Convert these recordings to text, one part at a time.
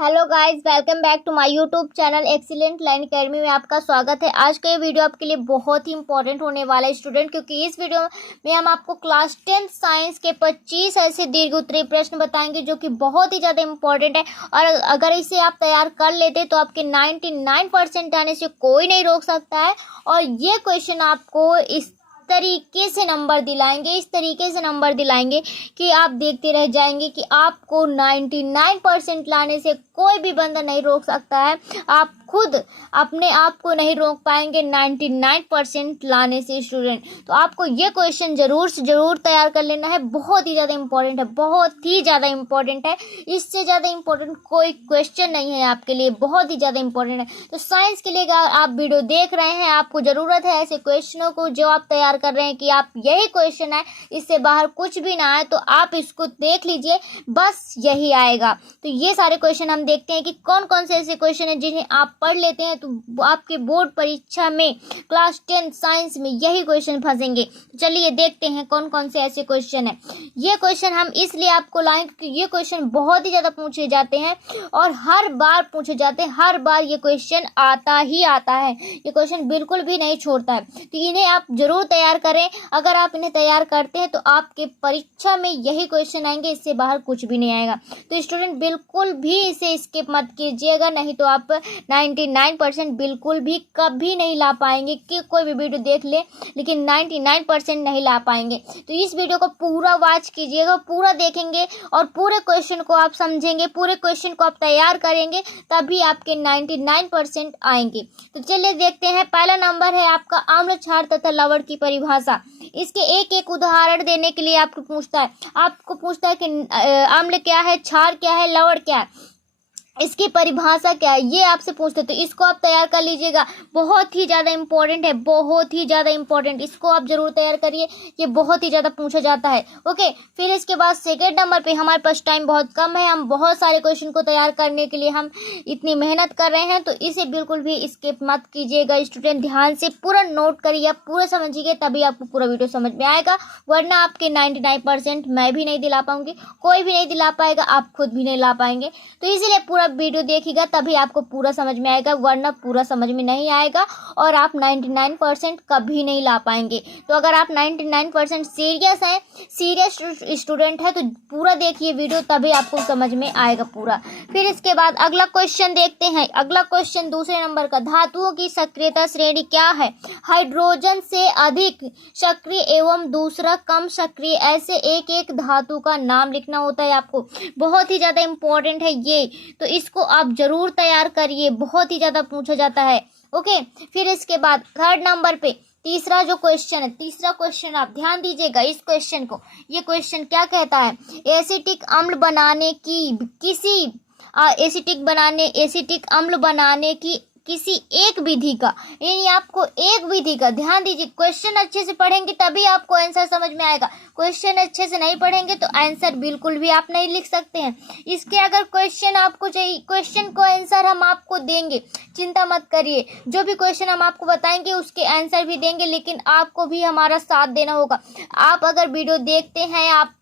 Hello guys, welcome back to my YouTube channel Excellent Line Academy में आपका स्वागत है। आज का ये वीडियो आपके लिए बहुत ही इंपॉर्टेंट होने वाला है स्टूडेंट, क्योंकि इस वीडियो में हम आपको क्लास 10 साइंस के 25 ऐसे दीर्घ उत्तरीय प्रश्न बताएंगे जो कि बहुत ही ज़्यादा इंपॉर्टेंट है। और अगर इसे आप तैयार कर लेते तो आपके 99% आने से कोई नहीं रोक सकता है। और ये क्वेश्चन आपको इस तरीके से नंबर दिलाएंगे कि आप देखते रह जाएंगे कि आपको 99% लाने से कोई भी बंदा नहीं रोक सकता है। आप खुद अपने आप को नहीं रोक पाएंगे 99% लाने से स्टूडेंट। तो आपको ये क्वेश्चन जरूर से जरूर तैयार कर लेना है। बहुत ही ज़्यादा इंपॉर्टेंट है, बहुत ही ज़्यादा इंपॉर्टेंट है। इससे ज़्यादा इंपॉर्टेंट कोई क्वेश्चन नहीं है आपके लिए, बहुत ही ज़्यादा इंपॉर्टेंट है। तो साइंस के लिए अगर आप वीडियो देख रहे हैं, आपको ज़रूरत है ऐसे क्वेश्चनों को जो आप तैयार कर रहे हैं कि आप यही क्वेश्चन है, इससे बाहर कुछ भी ना आए, तो आप इसको देख लीजिए, बस यही आएगा। तो ये सारे क्वेश्चन हम देखते हैं कि कौन कौन से ऐसे क्वेश्चन हैं जिन्हें आप पढ़ लेते हैं तो आपके बोर्ड परीक्षा में क्लास 10 साइंस में यही क्वेश्चन फंसेंगे। चलिए देखते हैं कौन कौन से ऐसे क्वेश्चन हैं। ये क्वेश्चन हम इसलिए आपको लाएं क्योंकि ये क्वेश्चन बहुत ही ज़्यादा पूछे जाते हैं और हर बार पूछे जाते हैं। हर बार ये क्वेश्चन आता ही आता है, ये क्वेश्चन बिल्कुल भी नहीं छोड़ता है। तो इन्हें आप जरूर तैयार करें। अगर आप इन्हें तैयार करते हैं तो आपके परीक्षा में यही क्वेश्चन आएंगे, इससे बाहर कुछ भी नहीं आएगा। तो स्टूडेंट बिल्कुल भी इसे स्किप मत कीजिएगा, नहीं तो आप 99% बिल्कुल भी कभी नहीं ला पाएंगे। कि कोई भी वीडियो देख ले लेकिन 99% नहीं ला पाएंगे। तो इस वीडियो को पूरा वॉच कीजिएगा, पूरा देखेंगे और पूरे क्वेश्चन को आप समझेंगे, पूरे क्वेश्चन को आप तैयार करेंगे, तभी आपके 99% आएंगे। तो चलिए देखते हैं। पहला नंबर है आपका आम्ल, क्षार तथा लवण की परिभाषा। इसके एक एक उदाहरण देने के लिए आपको पूछता है कि आम्ल क्या है, क्षार क्या है, लवण क्या है, इसकी परिभाषा क्या है, ये आपसे पूछते। तो इसको आप तैयार कर लीजिएगा, बहुत ही ज़्यादा इंपॉर्टेंट है, बहुत ही ज़्यादा इंपॉर्टेंट। इसको आप जरूर तैयार करिए, ये बहुत ही ज़्यादा पूछा जाता है। ओके, फिर इसके बाद सेकेंड नंबर पे हमारे पास टाइम बहुत कम है, हम बहुत सारे क्वेश्चन को तैयार करने के लिए हम इतनी मेहनत कर रहे हैं, तो इसे बिल्कुल भी स्किप मत कीजिएगा स्टूडेंट। ध्यान से पूरा नोट करिए, आप पूरा समझिए, तभी आपको पूरा वीडियो समझ में आएगा। वरना आपके 99% मैं भी नहीं दिला पाऊंगी, कोई भी नहीं दिला पाएगा, आप खुद भी नहीं ला पाएंगे। तो इसीलिए पूरा वीडियो देखिएगा, तभी आपको पूरा समझ में आएगा, वरना पूरा समझ में नहीं आएगा और आप 99% कभी नहीं ला पाएंगे। तो अगर आप 99% सीरियस स्टूडेंट है तो पूरा देखिए वीडियो, तभी आपको समझ में आएगा पूरा। फिर इसके बाद अगला क्वेश्चन देखते हैं। अगला क्वेश्चन दूसरे नंबर का, धातुओं की सक्रियता श्रेणी क्या है? हाइड्रोजन से अधिक सक्रिय एवं दूसरा कम सक्रिय, ऐसे एक एक धातु का नाम लिखना होता है आपको। बहुत ही ज़्यादा इंपॉर्टेंट है ये, तो इसको आप जरूर तैयार करिए, बहुत ही ज़्यादा पूछा जाता है। ओके, फिर इसके बाद थर्ड नंबर पे तीसरा जो क्वेश्चन है, तीसरा क्वेश्चन आप ध्यान दीजिएगा इस क्वेश्चन को। ये क्वेश्चन क्या कहता है? एसिटिक अम्ल बनाने की किसी एक विधि का, यानी आपको एक विधि का, ध्यान दीजिए, क्वेश्चन अच्छे से पढ़ेंगे तभी आपको आंसर समझ में आएगा। क्वेश्चन अच्छे से नहीं पढ़ेंगे तो आंसर बिल्कुल भी आप नहीं लिख सकते हैं। इसके अगर क्वेश्चन आपको चाहिए, क्वेश्चन को आंसर हम आपको देंगे, चिंता मत करिए। जो भी क्वेश्चन हम आपको बताएंगे उसके आंसर भी देंगे, लेकिन आपको भी हमारा साथ देना होगा। आप अगर वीडियो देखते हैं, आप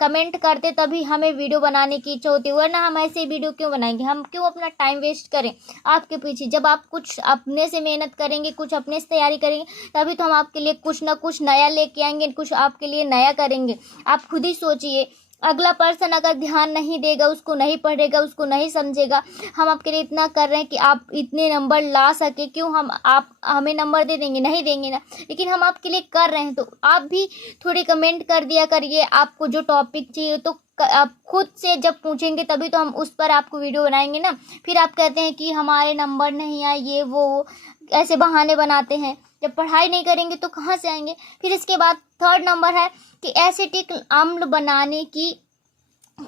कमेंट करते, तभी हमें वीडियो बनाने की इच्छा होती है, वरना हम ऐसे वीडियो क्यों बनाएंगे? हम क्यों अपना टाइम वेस्ट करें आपके पीछे? जब आप कुछ अपने से मेहनत करेंगे, कुछ अपने से तैयारी करेंगे, तभी तो हम आपके लिए कुछ ना कुछ नया लेके आएंगे, कुछ आपके लिए नया करेंगे। आप खुद ही सोचिए, अगला पर्सन अगर ध्यान नहीं देगा, उसको नहीं पढ़ेगा, उसको नहीं समझेगा, हम आपके लिए इतना कर रहे हैं कि आप इतने नंबर ला सके, क्यों आप हमें नंबर दे देंगे? नहीं देंगे ना। लेकिन हम आपके लिए कर रहे हैं, तो आप भी थोड़ी कमेंट कर दिया करिए। आपको जो टॉपिक चाहिए तो आप खुद से जब पूछेंगे तभी तो हम उस पर आपको वीडियो बनाएंगे ना। फिर आप कहते हैं कि हमारे नंबर नहीं आए, ये वो ऐसे बहाने बनाते हैं। जब पढ़ाई नहीं करेंगे तो कहाँ से आएंगे? फिर इसके बाद थर्ड नंबर है कि एसिटिक अम्ल बनाने की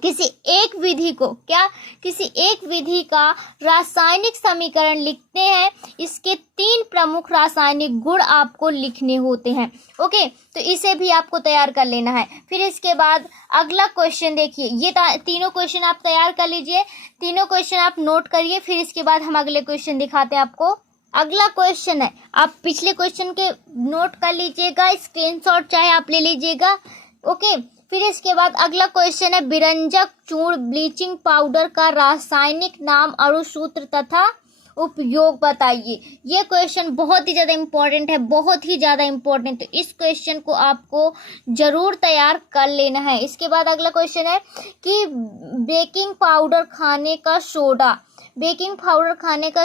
किसी एक विधि का रासायनिक समीकरण लिखते हैं। इसके 3 प्रमुख रासायनिक गुण आपको लिखने होते हैं। ओके, तो इसे भी आपको तैयार कर लेना है। फिर इसके बाद अगला क्वेश्चन देखिए, ये तीनों क्वेश्चन आप तैयार कर लीजिए, तीनों क्वेश्चन आप नोट करिए। फिर इसके बाद हम अगले क्वेश्चन दिखाते हैं आपको। अगला क्वेश्चन है, आप पिछले क्वेश्चन के नोट कर लीजिएगा, स्क्रीनशॉट चाहे आप ले लीजिएगा। ओके, फिर इसके बाद अगला क्वेश्चन है बिरंजक चूर्ण ब्लीचिंग पाउडर का रासायनिक नाम और सूत्र तथा उपयोग बताइए। ये क्वेश्चन बहुत ही ज़्यादा इम्पोर्टेंट है, बहुत ही ज़्यादा इम्पोर्टेंट। तो इस क्वेश्चन को आपको ज़रूर तैयार कर लेना है। इसके बाद अगला क्वेश्चन है कि बेकिंग पाउडर खाने का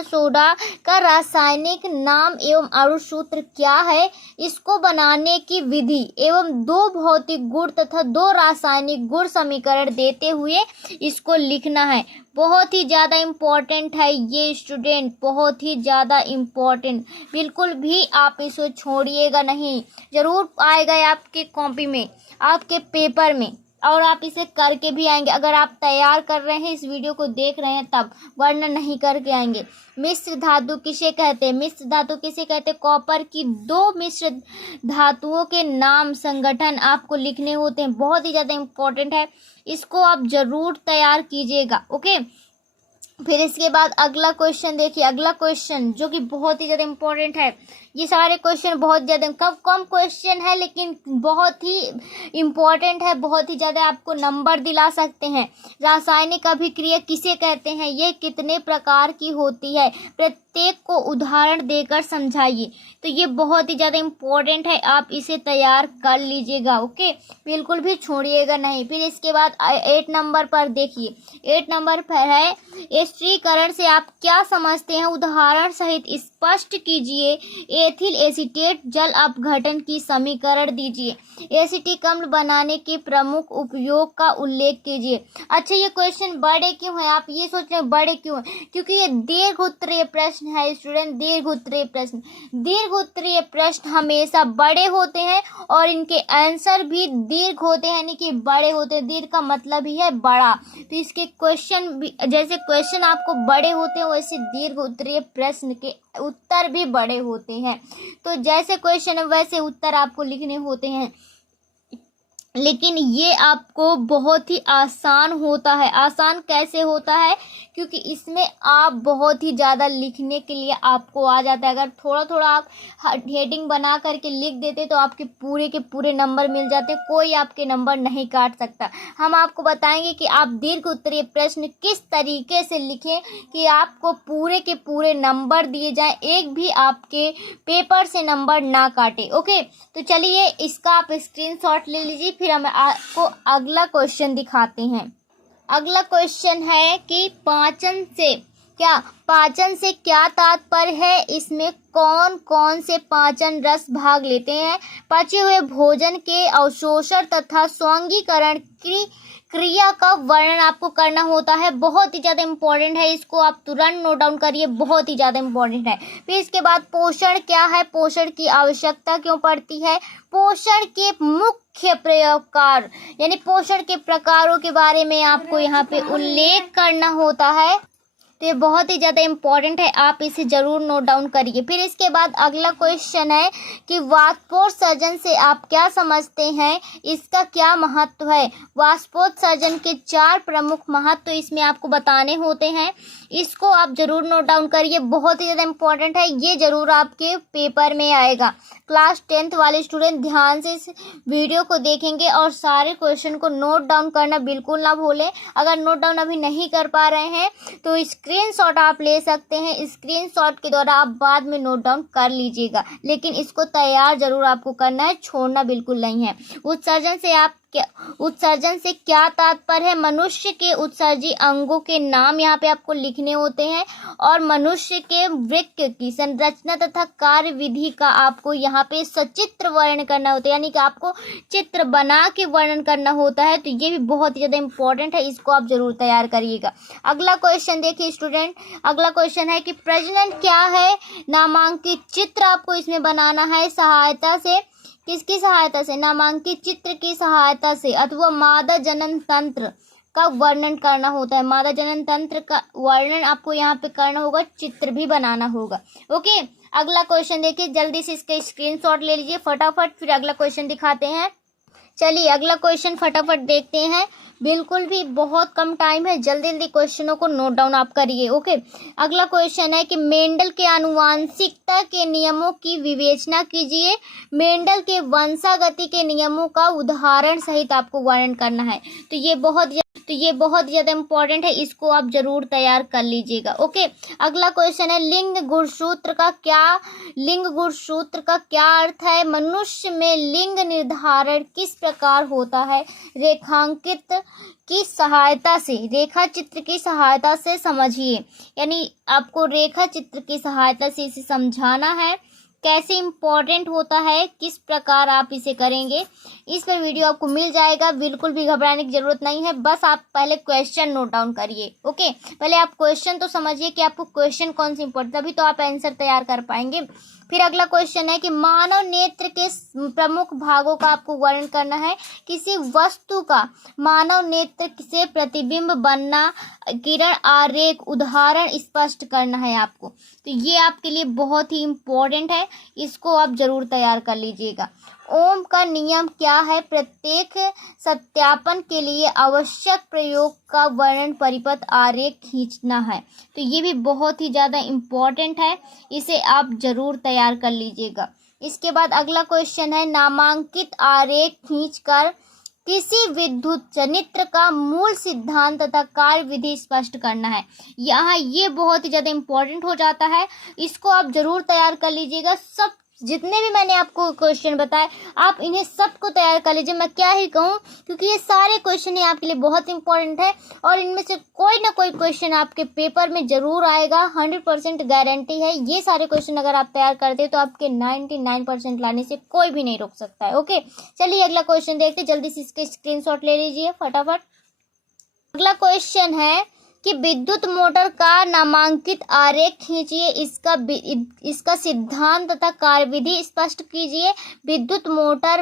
सोडा का रासायनिक नाम एवं अणुसूत्र क्या है, इसको बनाने की विधि एवं 2 भौतिक गुण तथा 2 रासायनिक गुण समीकरण देते हुए इसको लिखना है। बहुत ही ज़्यादा इम्पोर्टेंट है ये स्टूडेंट, बहुत ही ज़्यादा इम्पोर्टेंट। बिल्कुल भी आप इसको छोड़िएगा नहीं, ज़रूर आएगा आपके कॉपी में, आपके पेपर में, और आप इसे करके भी आएंगे। अगर आप तैयार कर रहे हैं, इस वीडियो को देख रहे हैं तब, वरना नहीं करके आएंगे। मिश्र धातु किसे कहते हैं? मिश्र धातु किसे कहते हैं? कॉपर की 2 मिश्र धातुओं के नाम संगठन आपको लिखने होते हैं। बहुत ही ज़्यादा इम्पोर्टेंट है, इसको आप ज़रूर तैयार कीजिएगा। ओके, फिर इसके बाद अगला क्वेश्चन देखिए। अगला क्वेश्चन जो कि बहुत ही ज़्यादा इम्पोर्टेंट है। ये सारे क्वेश्चन बहुत ज़्यादा कम क्वेश्चन है, लेकिन बहुत ही इम्पोर्टेंट है, बहुत ही ज़्यादा आपको नंबर दिला सकते हैं। रासायनिक अभिक्रिया किसे कहते हैं? ये कितने प्रकार की होती है? प्रत्येक को उदाहरण देकर समझाइए। तो ये बहुत ही ज़्यादा इम्पोर्टेंट है, आप इसे तैयार कर लीजिएगा। ओके, बिल्कुल भी छोड़िएगा नहीं। फिर इसके बाद 8 नंबर पर देखिए। 8 नंबर पर है एस्टरीकरण से आप क्या समझते हैं? उदाहरण सहित स्पष्ट कीजिए। एथिल एसीटेट जल अपघटन की समीकरण दीजिए। एसिटिक अम्ल बनाने के प्रमुख उपयोग का उल्लेख कीजिए। अच्छा, ये क्वेश्चन बड़े क्यों है? आप ये सोच रहे हैं बड़े क्यों है? क्योंकि ये दीर्घोत्तरीय प्रश्न है स्टूडेंट। दीर्घोत्तरीय प्रश्न हमेशा बड़े होते हैं और इनके आंसर भी दीर्घ होते हैं, यानी कि बड़े होते हैं। दीर्घ का मतलब ही है बड़ा। तो इसके क्वेश्चन भी, जैसे क्वेश्चन आपको बड़े होते हैं, वैसे दीर्घोत्तरीय प्रश्न के उत्तर भी बड़े होते हैं। तो जैसे क्वेश्चन है वैसे उत्तर आपको लिखने होते हैं, लेकिन ये आपको बहुत ही आसान होता है। आसान कैसे होता है? क्योंकि इसमें आप बहुत ही ज़्यादा लिखने के लिए आपको आ जाता है। अगर थोड़ा थोड़ा आप हेडिंग बना करके लिख देते तो आपके पूरे के पूरे नंबर मिल जाते, कोई आपके नंबर नहीं काट सकता। हम आपको बताएंगे कि आप दीर्घ उत्तरीय प्रश्न किस तरीके से लिखें कि आपको पूरे के पूरे नंबर दिए जाएं, एक भी आपके पेपर से नंबर ना काटे। ओके, तो चलिए इसका आप स्क्रीनशॉट ले लीजिए, फिर हम आपको अगला क्वेश्चन दिखाते हैं। अगला क्वेश्चन है कि पाचन से क्या तात्पर्य है? इसमें कौन कौन से पाचन रस भाग लेते हैं? पचे हुए भोजन के अवशोषण तथा स्वांगीकरण की क्रिया का वर्णन आपको करना होता है। बहुत ही ज़्यादा इम्पोर्टेंट है, इसको आप तुरंत नोट डाउन करिए, बहुत ही ज़्यादा इम्पोर्टेंट है। फिर इसके बाद पोषण क्या है? पोषण की आवश्यकता क्यों पड़ती है? पोषण के मुख्य प्रयोगकार, यानी पोषण के प्रकारों के बारे में आपको यहाँ पे उल्लेख करना होता है। तो ये बहुत ही ज़्यादा इम्पोर्टेंट है, आप इसे ज़रूर नोट डाउन करिए। फिर इसके बाद अगला क्वेश्चन है कि वाष्पोत्सर्जन से आप क्या समझते हैं? इसका क्या महत्व है? वाष्पोत्सर्जन के 4 प्रमुख महत्व इसमें आपको बताने होते हैं, इसको आप ज़रूर नोट डाउन करिए, बहुत ही ज़्यादा इम्पोर्टेंट है, ये ज़रूर आपके पेपर में आएगा। क्लास 10th वाले स्टूडेंट ध्यान से इस वीडियो को देखेंगे और सारे क्वेश्चन को नोट डाउन करना बिल्कुल ना भूलें। अगर नोट डाउन अभी नहीं कर पा रहे हैं तो स्क्रीनशॉट आप ले सकते हैं, स्क्रीनशॉट के द्वारा आप बाद में नोट डाउन कर लीजिएगा, लेकिन इसको तैयार जरूर आपको करना है, छोड़ना बिल्कुल नहीं है। उत्सर्जन से क्या तात्पर्य है? मनुष्य के उत्सर्जी अंगों के नाम यहाँ पे आपको लिखने होते हैं और मनुष्य के वृक्क की संरचना तथा कार्य विधि का आपको यहाँ पे सचित्र वर्णन करना होता है, यानी कि आपको चित्र बना के वर्णन करना होता है। तो ये भी बहुत ही ज़्यादा इम्पोर्टेंट है, इसको आप जरूर तैयार करिएगा। अगला क्वेश्चन देखिए स्टूडेंट, अगला क्वेश्चन है कि प्रजनन क्या है? नामांकित चित्र आपको इसमें बनाना है सहायता से, किसकी सहायता से? नामांकित चित्र की सहायता से, अथवा मादा जनन तंत्र का वर्णन करना होता है। मादा जनन तंत्र का वर्णन आपको यहाँ पे करना होगा, चित्र भी बनाना होगा। ओके, अगला क्वेश्चन देखिए, जल्दी से इसके स्क्रीनशॉट ले लीजिए फटाफट, फिर अगला क्वेश्चन दिखाते हैं। चलिए अगला क्वेश्चन फटाफट देखते हैं। बिल्कुल भी बहुत कम टाइम है, जल्दी जल्दी क्वेश्चनों को नोट डाउन आप करिए। ओके, अगला क्वेश्चन है कि मेंडल के आनुवांशिकता के नियमों की विवेचना कीजिए। मेंडल के वंशागति के नियमों का उदाहरण सहित आपको वर्णन करना है। तो ये बहुत ज़्यादा इम्पोर्टेंट है, इसको आप जरूर तैयार कर लीजिएगा। ओके, अगला क्वेश्चन है लिंग गुणसूत्र का क्या अर्थ है। मनुष्य में लिंग निर्धारण किस प्रकार होता है। रेखाचित्र की सहायता से समझिए, यानी आपको रेखा चित्र की सहायता से इसे समझाना है। कैसे इम्पोर्टेंट होता है, किस प्रकार आप इसे करेंगे, इस पर वीडियो आपको मिल जाएगा। बिल्कुल भी घबराने की जरूरत नहीं है, बस आप पहले क्वेश्चन नोट डाउन करिए। ओके, पहले आप क्वेश्चन तो समझिए कि आपको क्वेश्चन कौन सी इम्पोर्टेंट, तभी तो आप आंसर तैयार कर पाएंगे। फिर अगला क्वेश्चन है कि मानव नेत्र के प्रमुख भागों का आपको वर्णन करना है। किसी वस्तु का मानव नेत्र से प्रतिबिंब बनना, किरण आरेख उदाहरण स्पष्ट करना है आपको। तो ये आपके लिए बहुत ही इम्पोर्टेंट है, इसको आप जरूर तैयार कर लीजिएगा। ओम का नियम क्या है। प्रत्येक सत्यापन के लिए आवश्यक प्रयोग का वर्णन परिपथ आरेख खींचना है। तो ये भी बहुत ही ज़्यादा इम्पोर्टेंट है, इसे आप जरूर तैयार कर लीजिएगा। इसके बाद अगला क्वेश्चन है नामांकित आरेख खींचकर किसी विद्युत जनित्र का मूल सिद्धांत तथा कार्य विधि स्पष्ट करना है। यहाँ ये बहुत ही ज़्यादा इम्पोर्टेंट हो जाता है, इसको आप जरूर तैयार कर लीजिएगा। सब जितने भी मैंने आपको क्वेश्चन बताए, आप इन्हें सबको तैयार कर लीजिए। मैं क्या ही कहूँ, क्योंकि ये सारे क्वेश्चन ही आपके लिए बहुत इंपॉर्टेंट है और इनमें से कोई ना कोई क्वेश्चन आपके पेपर में जरूर आएगा, 100% गारंटी है। ये सारे क्वेश्चन अगर आप तैयार करते तो आपके 99% लाने से कोई भी नहीं रोक सकता है। ओके, चलिए अगला क्वेश्चन देखते, जल्दी से इसके स्क्रीनशॉट ले लीजिए फटाफट। अगला क्वेश्चन है कि विद्युत मोटर का नामांकित आरेख खींचिए, इसका सिद्धांत तथा कार्यविधि स्पष्ट कीजिए। विद्युत मोटर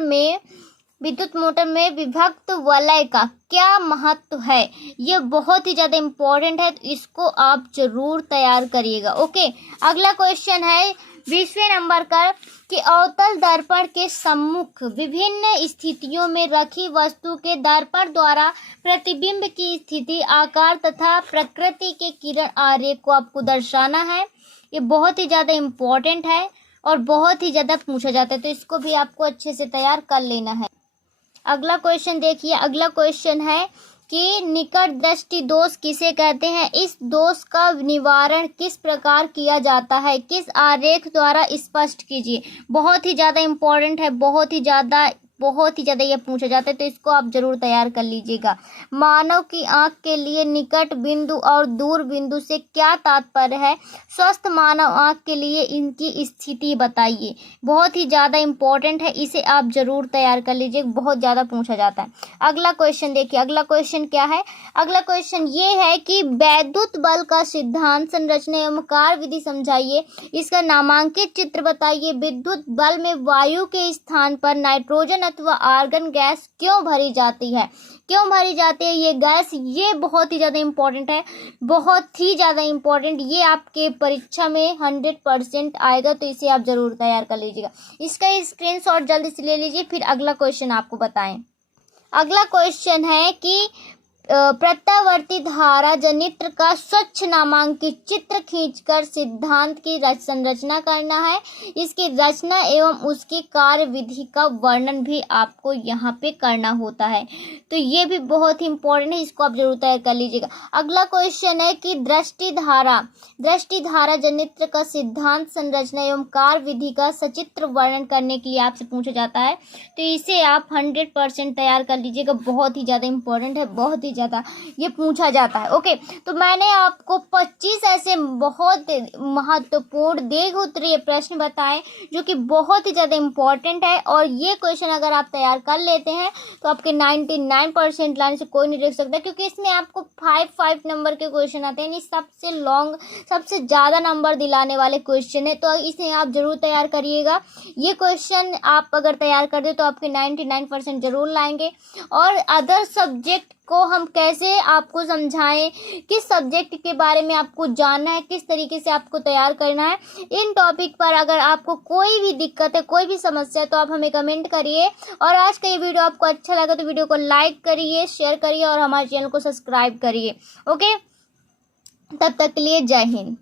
में विभक्त वलय का क्या महत्व है। ये बहुत ही ज़्यादा इम्पोर्टेंट है, तो इसको आप जरूर तैयार करिएगा। ओके, अगला क्वेश्चन है 20वें नंबर का कि अवतल दर्पण के सम्मुख विभिन्न स्थितियों में रखी वस्तु के दर्पण द्वारा प्रतिबिंब की स्थिति, आकार तथा प्रकृति के किरण आरेख को आपको दर्शाना है। ये बहुत ही ज़्यादा इम्पोर्टेंट है और बहुत ही ज़्यादा पूछा जाता है, तो इसको भी आपको अच्छे से तैयार कर लेना है। अगला क्वेश्चन देखिए, अगला क्वेश्चन है कि निकट दृष्टि दोष किसे कहते हैं। इस दोष का निवारण किस प्रकार किया जाता है, किस आरेख द्वारा स्पष्ट कीजिए। बहुत ही ज़्यादा इम्पोर्टेंट है, बहुत ही ज़्यादा ये पूछा जाता है, तो इसको आप जरूर तैयार कर लीजिएगा। मानव की आंख के लिए निकट बिंदु और दूर बिंदु से क्या तात्पर्य है। स्वस्थ मानव आंख के लिए इनकी स्थिति बताइए। बहुत ही ज़्यादा इम्पोर्टेंट है, इसे आप जरूर तैयार कर लीजिए, बहुत ज़्यादा पूछा जाता है। अगला क्वेश्चन देखिए, अगला क्वेश्चन क्या है। अगला क्वेश्चन ये है कि वैद्युत बल का सिद्धांत, संरचना एवं कार्य विधि समझाइए, इसका नामांकित चित्र बताइए। विद्युत बल में वायु के स्थान पर नाइट्रोजन अथवा आर्गन गैस क्यों भरी जाती है ये गैस। ये बहुत ही ज़्यादा इम्पोर्टेंट है, बहुत ही ज़्यादा इम्पोर्टेंट। ये आपके परीक्षा में 100% आएगा, तो इसे आप ज़रूर तैयार कर लीजिएगा। इसका स्क्रीनशॉट जल्दी से ले लीजिए, फिर अगला क्वेश्चन आपको बताएं। अगला क्वेश्चन है कि प्रत्यावर्ती धारा जनित्र का स्वच्छ नामांकित चित्र खींचकर सिद्धांत की संरचना करना है। इसकी रचना एवं उसकी कार्य विधि का वर्णन भी आपको यहाँ पे करना होता है, तो ये भी बहुत ही इम्पोर्टेंट है, इसको आप जरूर तैयार कर लीजिएगा। अगला क्वेश्चन है कि दृष्टि धारा जनित्र का सिद्धांत, संरचना एवं कार्य विधि का सचित्र वर्णन करने के लिए आपसे पूछा जाता है, तो इसे आप 100% तैयार कर लीजिएगा। बहुत ही ज़्यादा इम्पोर्टेंट है, बहुत ही ज़्यादा ये पूछा जाता है। ओके, तो मैंने आपको 25 ऐसे बहुत महत्वपूर्ण दीर्घ उत्तरीय प्रश्न बताए जो कि बहुत ही ज़्यादा इम्पोर्टेंट है, और ये क्वेश्चन अगर आप तैयार कर लेते हैं तो आपके 99% लाने से कोई नहीं रोक सकता, क्योंकि इसमें आपको 5 नंबर के क्वेश्चन आते हैं। सबसे लॉन्ग, सबसे ज़्यादा नंबर दिलाने वाले क्वेश्चन है, तो इसे आप जरूर तैयार करिएगा। ये क्वेश्चन आप अगर तैयार कर दे तो आपके 99% जरूर लाएंगे। और अदर सब्जेक्ट को हम कैसे आपको समझाएं, किस सब्जेक्ट के बारे में आपको जानना है, किस तरीके से आपको तैयार करना है। इन टॉपिक पर अगर आपको कोई भी दिक्कत है, कोई भी समस्या है, तो आप हमें कमेंट करिए। और आज का ये वीडियो आपको अच्छा लगा तो वीडियो को लाइक करिए, शेयर करिए और हमारे चैनल को सब्सक्राइब करिए। ओके, तब तक के लिए जय हिंद।